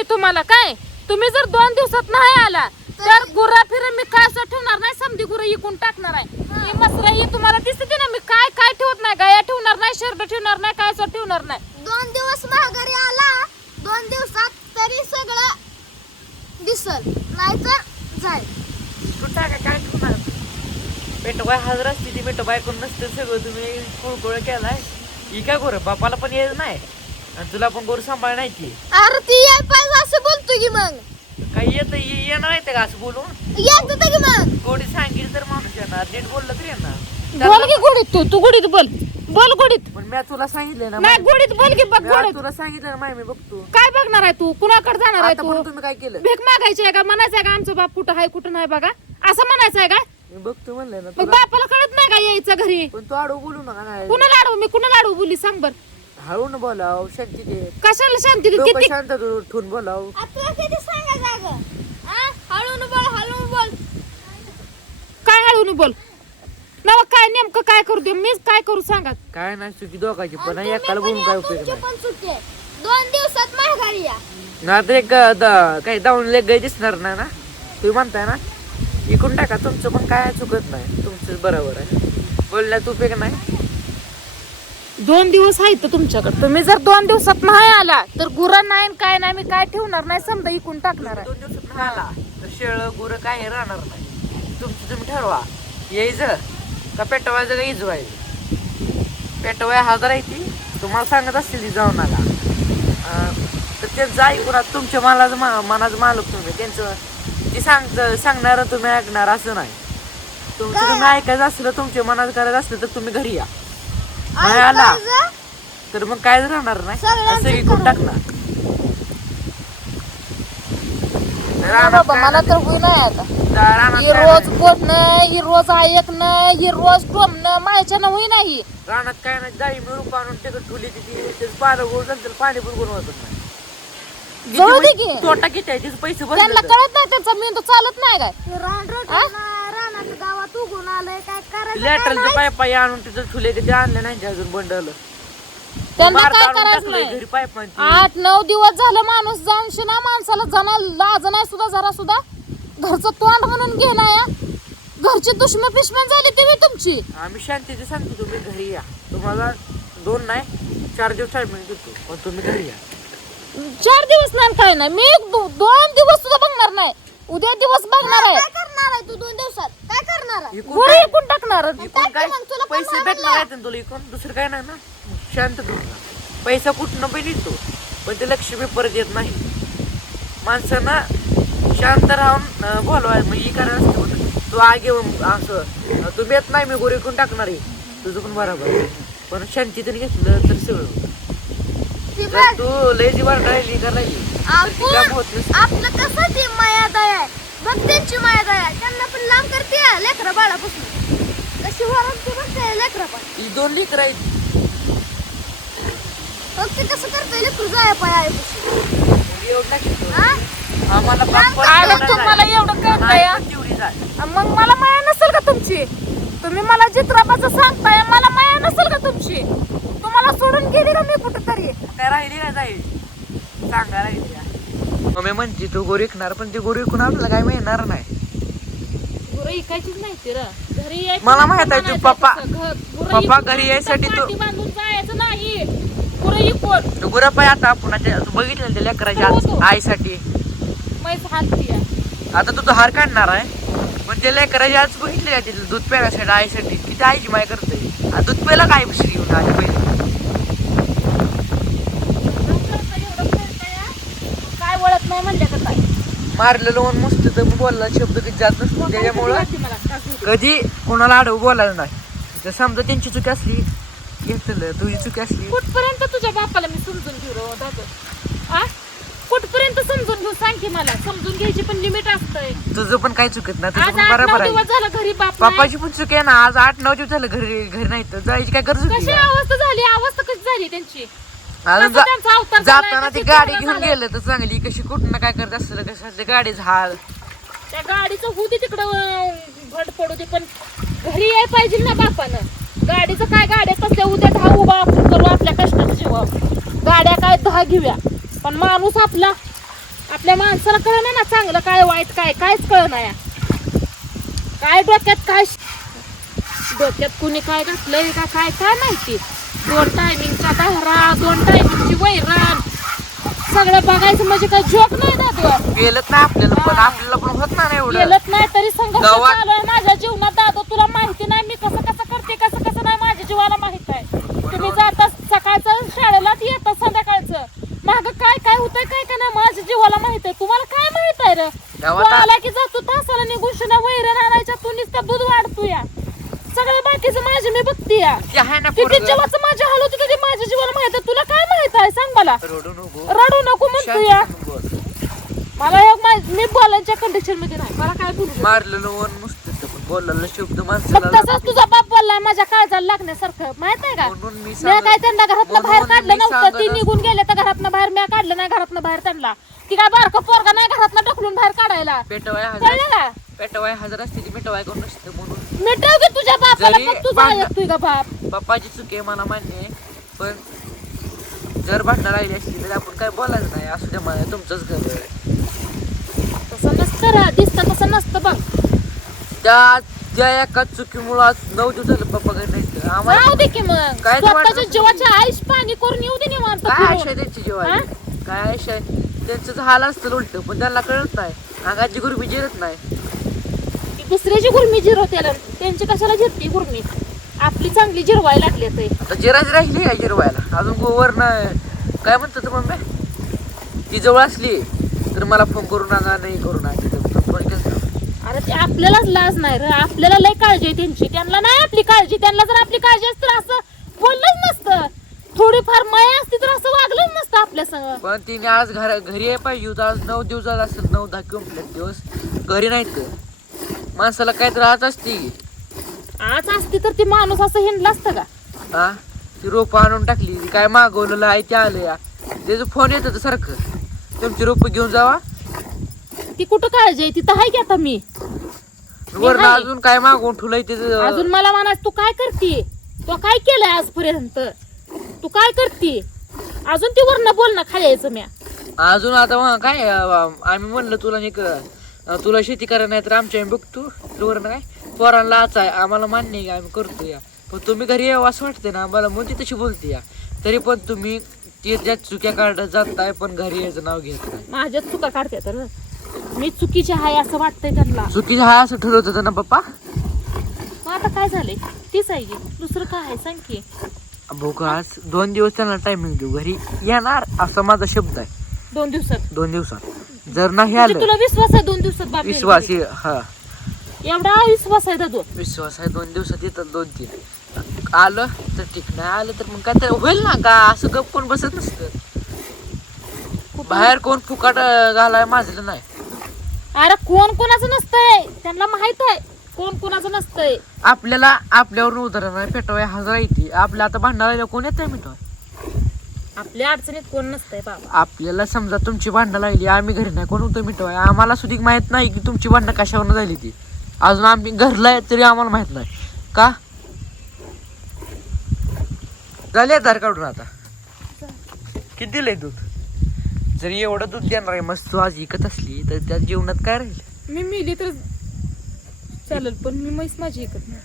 मी तुम्हाला काय तुम्ही जर 2 दिवसात नाही आला तर गुरा फिर मी काय असं ठेवणार नाही समधी गुरं इकून टाकणार आहे ही मसरा ही तुम्हाला दिसते ना मी काय काय ठेवत नाही गाया ठेवणार नाही शर्ट ठेवणार नाही काय असं ठेवणार नाही 2 दिवस माघारी आला 2 दिवसात तरी सगळं दिसल नाही तर जाईल कुठं काय ठेवणार पेटवाय हजर असते ती पेटवाय कोण नसते सगळं तुम्ही कुळकुळ केलाय ही काय गोर बापाला पण येत नाही आणि तुला पण गोर सांभाळ नाही की अरे ती याय पाहिजे असं बोलतो की मग काही येणार आहे का असं बोलून येत होतं की मग गोडी सांगितलं तर माणूस येणार नीट बोललं तर येणार बोल की गोडीत तू गुडीत बोल बोल गोडीत पण मी तुला सांगितलं ना नाही गोडीत बोल की बघ गोडीत तुला सांगितलं ना माय मी बघतो काय बघणार आहे तू कुणाकडे जाणार आहे आता तू पण तुम्ही काय केलं भीक मागायची आहे का म्हणायचं आहे का आमचं बाप कुठं आहे कुठं नाही बघा असं म्हणायचं आहे का मी बघतो म्हणलं ना मग तुला बापाला कळत नाही का यायचं घरी पण तू आडू बोलू नका ना कुणा लाडू मी कुणा लाडू बोलली सांग बर हळू न बोलाव शांती दे कशाला शांती डोकं किती शांत ठेवून बोलाव तुला किती सांगायचं अगं हळून बोल काय हळून बोल नवा काय नेमकं काय करू दे मीच काय करू सांगा काय नाही चुकी दोघाची पण एकाला बोलून काय उपयोग तुमची नाही पण सुट्टी आहे 2 दिवसात माघारी या ना तर एक काही जाऊन लेग दिसणार नाही ना तुम्ही म्हणताय ना इकून टाका तुमचं पण काय चुकत नाही तुमचं बरोबर आहे बोलण्यात उपयोग नाही 2 दिवस आहेत तुमच्याकडे तुम्ही जर 2 दिवसात नाही आला तर गुरा नाही न काय नाही मी काय ठेवणार नाही समजा इकून टाकणार आहे 2 दिवसात नाही आला तर शेळ गुरं काय राहणार नाही तुमचं तुम्ही ठरवा यायचं का पेटवायचं का इजवायचं पेटवाय हजार आहे ती तुम्हाला सांगत असतील ती जाऊन आला तर ते जाई गुरा तुमच्या मनाचं मालक तुम्ही त्यांचं जे सांगणार तुम्ही ऐकणार असं नाही तुमचं तुम्ही ऐकायचं असलं तुमच्या मनात करायचं असलं तर तुम्ही घरी या नाही आला तर मग काय राहणार नाही असं इकून टाकणार बाबा मला तर होई नाही आता ही रोज बोलणं ही रोज ऐकणं ही रोज टोमणं माझ्याच्यानं होई नाही रानात काय नाही जाई मी रूप आणून टिकट ठेवली तिथे पानं गोड नंतर पाणी पण वाटत नाही जाऊ दे की तोटा किती आहे तिथे पैसे त्यांना कळत नाही त्यांचा मेंदू चालत नाही काय रानात गावात उगून आलंय काय करायचं लॅटरलचे पाईप आणून तिथं ठुले ते आणले नाही अजून बंडल त्यांना काय करायचं नाही घरी पाईप 8-9 दिवस झालं माणूस जाऊन शिना माणसाला जाणार लाज नाही सुद्धा जरा सुद्धा घरचं तोंड म्हणून घे ना या घरची दुश्मन पिशमन झाली तुम्ही तुमची आम्ही शांतीचे सांगतो तुम्ही घरी या तुम्हाला 2 नाही 4 दिवस टाइम देतो पण तुम्ही घरी या 4 दिवस नाही काय नाही मी 2 दिवस सुद्धा बघणार नाही उद्या दिवस बघणार आहे काय करणार आहे तू 2 दिवसात काय करणार आहे गुरु इकून टाकणार इकून काय पैसे भेटणार आहेत ना तुला इकून दुसरं काय नाही ना शांत तू पैसा कुठनं पण येतो पण ते लक्ष्मी परत येत नाही माणसांना शांत राहून बोलवाय मग ही करायला असतं तू आगे असं तू येत नाही मी गोरी इकून टाकणार आहे तुझं पण बरोबर आहे पण शांतीतून घेतलं तर सगळं जर तू लय जी राहिली करायची होत नसतं आपलं कसं ती माया दया आहे बघ त्यांची माया दया आहे त्यांना पण लांब करते लेकरं बाळापासून कशी वरती बघते लेकरं पण ही 2 लेकर आहेत ते कसं करते लेकरू जाय पाय एवढं नाही आम्हाला तुम्हाला एवढं कळतंय तेवढी जाय मग मला माया नसेल का तुमची तुम्ही मला चित्राबाचं सांगताय मला माया नसेल का तुमची तुम्हाला सोडून गेली का मी कुठेतरी काय राहिली काय जाईल सांगा राहिली मम्मी म्हणते तू गोरी विकणार पण ती गोरी विकून आपल्याला काय मिळणार नाही गुरं इकायचीच नाही ती र घरी यायचं मला माहित आहे तू पप्पा घरी यायसाठी पाठी बांधून जायचं नाही गुरं इकून तू गुरा पाय आता आपण तू बघितलं त्या लेकराच्या आईसाठी मैस हालती आता तू हार काढणार आहे पण त्या लेकराच्या आज बघितले का तिथलं दूध प्यायसाठी आईसाठी किती आईची माय करते दूध प्यायला काय श्री येऊन आली पहिले काय वळत नाही म्हणल्या का काय मारलेलं म्हणून मस्त तर बोलला शब्द कधी जात नसतो त्याच्यामुळं कधी कोणाला आडव बोलायला नाही जर समजा त्यांची चुकी असली घेतलं तुझी चुकी असली कुठपर्यंत तुझ्या बापाला मी समजून घेऊ दादा आ कुठपर्यंत समजून घेऊ सांग की मला समजून घ्यायची पण लिमिट असतंय तुझं पण काही चुकत नाही तुझं आज पण 8-9 बरोबर आहे दिवस झालं घरी बाप पप्पाची पण चुकी आहे ना आज 8-9 दिवस झालं घरी नाही तर जायची काय गरज होती कशी का? अवस्था झाली अवस्था कशी झाली त्यांची अजून कसं त्यांचा अवतार झालाय, जाताना ती कशी गाडी चालत घेऊन आलं. गेलं तर चांगली कशी कुठं काय करत असलं कशाची गाडी झाड त्या गाडीचं होती तिकडं घट पडू दे पण घरी याय पाहिजे ना बापानं गाडीचं काय गाड्या कसल्या उद्या 10 उभा आपण करू आपल्या कष्टाच्या जीवावर गाड्या काय 10 घेऊया पण माणूस आपला आपल्या माणसाला कळ ना चांगलं काय वाईट काय कायच कळ नाही. काय डोक्यात कुणी काय घातलंय का काय काय माहिती. 2 टायमिंगचा दहरा, 2 टायमिंगची वैरण, सगळं बघायचं म्हणजे काय जोक नाही दादू. गेलत नाही आपल्याला पण आपल्याला पण होत नाही एवढं. गेलत नाही तरी संघर्ष गावात- चालू आहे माझ्या जीवनात दादू. तुला माहिती नाही मी कसं कसं करते कसं कसं नाही माझ्या जीवाला माहित आहे. तुम्ही जाता सकाळचं शाळेला येतात संध्याकाळचं माग काय काय होतंय काय काय नाही माझ्या जीवाला माहित आहे. तुम्हाला काय माहित आहे रे. तू गावात- आला की जातो तासाला निघून शिना वैरण आणायच्या तू नुसतं दूध वाढतो या सगळं बाकीचं माझे मी बघते या. ते आहे ना किती पोरगं. जीवाचं माझ्या हाल होतं ते माझ्या जीवाला माहित आहे. तुला काय माहित आहे सांग मला. रडू नको. रडू नको म्हणतो या. शांत बोल. मला मी बोलायच्या कंडिशन मध्ये नाही. मला काय बोलू दे. मारलेलं वन नुसतं पण बोलायला शब्द मग माणसाला तसंच तुझा बाप बोललाय माझ्या काळजाला लागण्यासारखं माहित आहे का. म्हणून मी मी काय त्यांना घरातनं बाहेर म्हणून काढलं मी नव्हतं. ती सांगत निघून गेले तर घरातनं बाहेर मी काढलं नाही घरातनं बाहेर त्यांना. ती काय बारकं पोरगा नाही घरातनं ढकलून बाहेर काढायला. पेटवाय कळलं हजार का. पेटवाय हजार असते ती पेटवाय करून नसते म्हणून मिटव की तुझ्या बापाला जरी पण तुझा भांडण- ऐकतोय का बाप. पप्पाची चुकी आहे मला मान्य आहे पण जर भांडणं राहिली असली तर आपण काय बोलायचं नाही. असू द्या मला तुमचंच घर आहे. तसं नसतं रा दिसतं तसं नसतं बघ. त्या एका चुकीमुळे आज 9 दिवस झालं पप्पा घरी नाही तर आम्हाला राहू दे की मग काय ते स्वतःच्या वाटलं? जीवाच्या आईश पाणी करून येऊ दे निवांत काय फिरून. आशा आहे त्यांची हा? जेवायला काय आशा आहे त्यांचं हाल असतं उलट पण त्यांना कळत नाही. अंगाची गुरुबी जिरत नाही. ती दुसऱ्याची गुरमी जिरवते त्यांची कशाला जिरती गुरमी. आपली चांगली जिरवायला लागली ते. आता जिराची राहिली काय जिरवायला अजून गोवरनं काय म्हणतात मम्मी ती जवळ असली तर मला फोन करू नका नाही करू नका फोन केला. अरे ते आपल्यालाच लाज नाही रे. आपल्याला लय काळजी आहे त्यांची. त्यांना नाही आपली काळजी. त्यांना जर आपली काळजी असती तर असं बोललंच नसतं. थोडीफार माया असती तर असं वागलंच नसतं आपल्या संग. पण तिने आज घरी आहे पाहिजे होतं. आज 9 दिवस झाला असेल 9-10 कंप्लीट दिवस घरी नाहीत माणसाला काय तर आज असते आज असती तर ती माणूस असं हिंडला असतं का. हा ती रोपं आणून टाकली काय मागवलेलं आहे ते आलं या त्याचं फोन येत होतं सारखं तुमची रोपं घेऊन जावा. ती कुठं काळजी आहे तिथं आहे की आता मी वरनं आहे. अजून काय मागवून ठेवलंय त्याचं अजून मला म्हणायचं तू काय करते. तू काय केलंय आजपर्यंत. तू काय करते अजून ती वरनं बोलणं खायचं म्या. अजून आता काय आम्ही म्हणलं तुला नाही तुला शेती करा नाही तर आमच्या आम्ही बघतो वरनं काय पोरांना लाच आहे आम्हाला मान्य आहे की आम्ही करतो या पण तुम्ही घरी यावं असं वाटतं ना आम्हाला म्हणते तशी बोलते या तरी पण तुम्ही ते ज्या चुक्या काढत जाताय पण घरी यायचं नाव घेत नाही. माझ्याच चुका काढते तर मी चुकीची आहे असं वाटतंय त्यांना. चुकीचं हा असं ठरवत होतं ना पप्पा. मग आता काय झालंय तीच आहे की दुसरं काय आहे सांग की. बघ आज 2 दिवस त्यांना टायमिंग देऊ घरी येणार असा माझा शब्द आहे. 2 दिवसात 2 दिवसात जर नाही म्हणजे आलं तुला विश्वास आहे 2 दिवसात बाप विश्वास येईल. हा एवढा विश्वास आहे दादू. विश्वास आहे 2 दिवसात येतात 2-3 आलं तर ठीक नाही आलं तर मग काय तर होईल ना का असं गप कोण बसत नसतं. बाहेर कोण फुकाट घालाय माझलं नाही. अरे कोण कोणाचं नसतंय त्यांना माहित आहे कोण कोणाचं नसतंय. आपल्याला आपल्यावर उदाहरण आहे पेटवाय हजार येते आपल्या आता भांडणाला कोण येत आहे मिटवाय. आपल्या अडचणीत कोण नसतंय बाबा. आपल्याला समजा तुमची भांडणं लागली आम्ही घरी नाही कोण होतं मिटवाय आम्हाला सुद्धा माहित नाही की तुमची भांडणं कशावरून झाली ती अजून आम्ही घरला आहे तरी आम्हाला माहित नाही का झाले आधार काढून आता किती दिलंय दूध. जरी एवढं दूध देणार आहे मस्त तू आज विकत असली तर त्या जीवनात काय राहील. मी मिली तर चालेल पण मी म्हैस माझी ऐकत नाही.